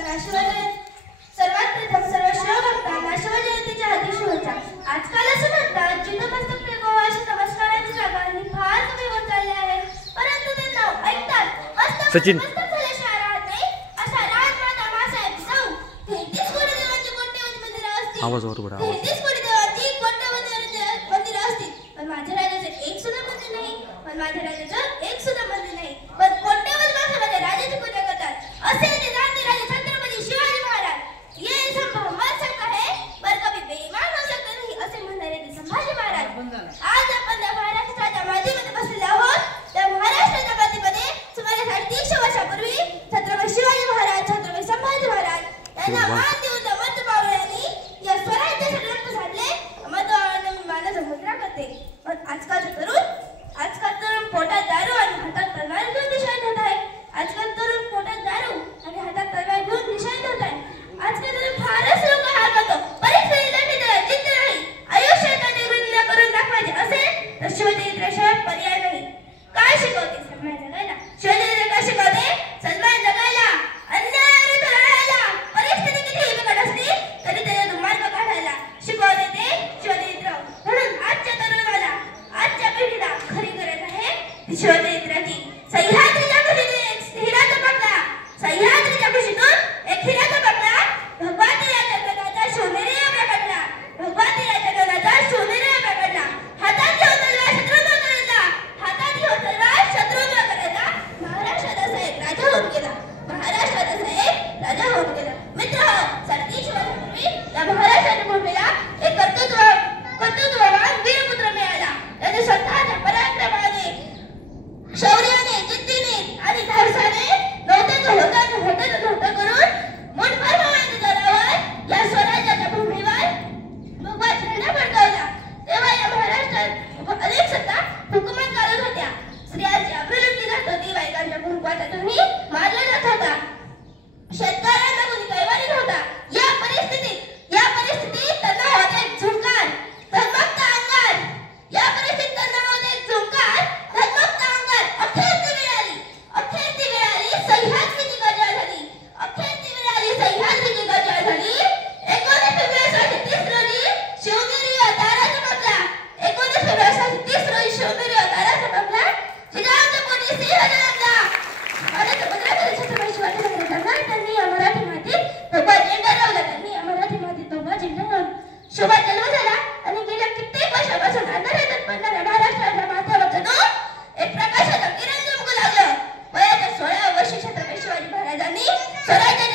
भक्तांना सर्वात प्रथम सर्व शिवभक्तांना शिवजयंतीच्या हार्दिक शुभेच्छा। आजकाल असं म्हणतात जिथं मस्तक टेकवावं अशी नमस्कारांची जागा ही फार कमी होत चालली आहे, परंतु ते नाव ऐकतात सचिन झाल्याशिवाय राहत नाही अशा राजमाता मासाहेब सौ 33 कोटी देवांची कोट्यवधी मंदिरं असतील, आवाज बरोबर 33 कोटी देवांची कोट्यवधी मंदिरं असतील, पण माझ्या राजाचं एक सुद्धा मंदिर नाही, पण माझ्या राजाचं एक सुद्धा मंदिर नाही, पण कोट्यवधी माणसामध्ये राजाची पूजा करतात असे ते गांधी राजे छत्रपती शिवाजी महाराज। ये संभव मर सकता है पर कभी बेईमान हो सकता नहीं असे म्हणणारे ते संभाजी महाराज। आज आपण त्या महाराष्ट्राच्या मातीमध्ये बसलेले आहोत। त्या महाराष्ट्राच्या मातीमध्ये सुमारे 350 वर्षापूर्वी छत्रपती शिवाजी महाराज छत्रपती संभाजी महाराज यांना मान देऊन मत पावल्यांनी या स्वराज्यासाठी रक्त झाडले। मत पावल्यांना मी मानाचा मुद्रा करते। पण आजकाल तरुण पोटात दारू आणि हातात तलवार घेऊन निशाण होत आहे। आजकाल तरुण पोटात दारू आणि हातात तलवार घेऊन निशाण होत आहे। आजकाल तरुण फारच लोक हार करतो, परिस्थिती दंडित जिद्द नाही, आयुष्याचा निर्णय करून दाखवायचे असेल तर शिवजयंतीशिवाय पर्याय नाही। काय शिकवते सन्मान जगायला? शिवजयंती काय शिकवते? सन्मान जगायला, अन्यायाविरुद्ध लढायला, परिस्थिती कितीही बिकट असली तरी त्याच्यातून मार्ग काढायला शिकवते ते शिवजयंती। म्हणून आजच्या तरुणाला, आजच्या पिढीला खरी गरज आहे शिवजयंतीची। सह्याद्रीच्या कुशीतून हिरा चमकला, सह्याद्रीच्या कुशीतून एक हिरा चमकला, भगवती या जगताचा सोनेरी प्रकटला, भगवती या जगताचा सोनेरी प्रकटला। हातात घेऊन तलवार शत्रूंवर करायला, हातात घेऊन तलवार शत्रूंवर करायला महाराष्ट्राचा साहेब राजा होऊन गेला, महाराष्ट्राचा साहेब राजा होऊन गेला। मित्र, 37 वर्षापूर्वी या महाराष्ट्राच्या भूमीला एक कर्तृत्ववान वीरपुत्र मिळाला। त्याने स्वतःच्या पराक्रमाने, शौर्याने, जिद्दीने आणि धाडसाने नव्हतं करून मुठभर भवानी जोरावर या स्वराज्याच्या भूमीवर भगवा झेंडा फडकवला। तेव्हा या महाराष्ट्रात अनेक सत्ता हुकूमत चालत होत्या, स्त्रियांची अब्रू लुटली जात होती, बायकांच्या कुंकवाचातूनही मारला जात होता, शेतकऱ्यांना कोणी कैवारी नव्हता। या परिस्थितीत त्यांना होते एक झुंकार, धगधगता अंगार। या परिस्थितीत त्यांना होते एक झुंकार, धगधगता अंगार। अखेर ती वेळ आली, सह्याद्रीची गरजा झाली, सह्याद्रीची गरजा झाली। 19 फेब्रुवारी 1930 रोजी शिवगिरी तारा चमकला, 19 फेब्रुवारी 1930 रोजी शिवगिरी तारा चमकला। जिजाऊच्या पोटी सिंह जन्मला। महाराष्ट्र छत्रपती शिवाजी महाराजांना त्यांनी या मराठी मातीत भगवा झेंडा लावला, त्यांनी या मराठी मातीत भगवा झेंडा लावला। शोभा जन्म झाला आणि गेल्या कित्येक वर्षापासून अंधारात पडणाऱ्या महाराष्ट्राच्या माथ्यावर जणू एक प्रकाशाचं किरण चमकू लागलं। वयाच्या 16व्या वर्षी छत्रपती शिवाजी महाराजांनी स्वराज्य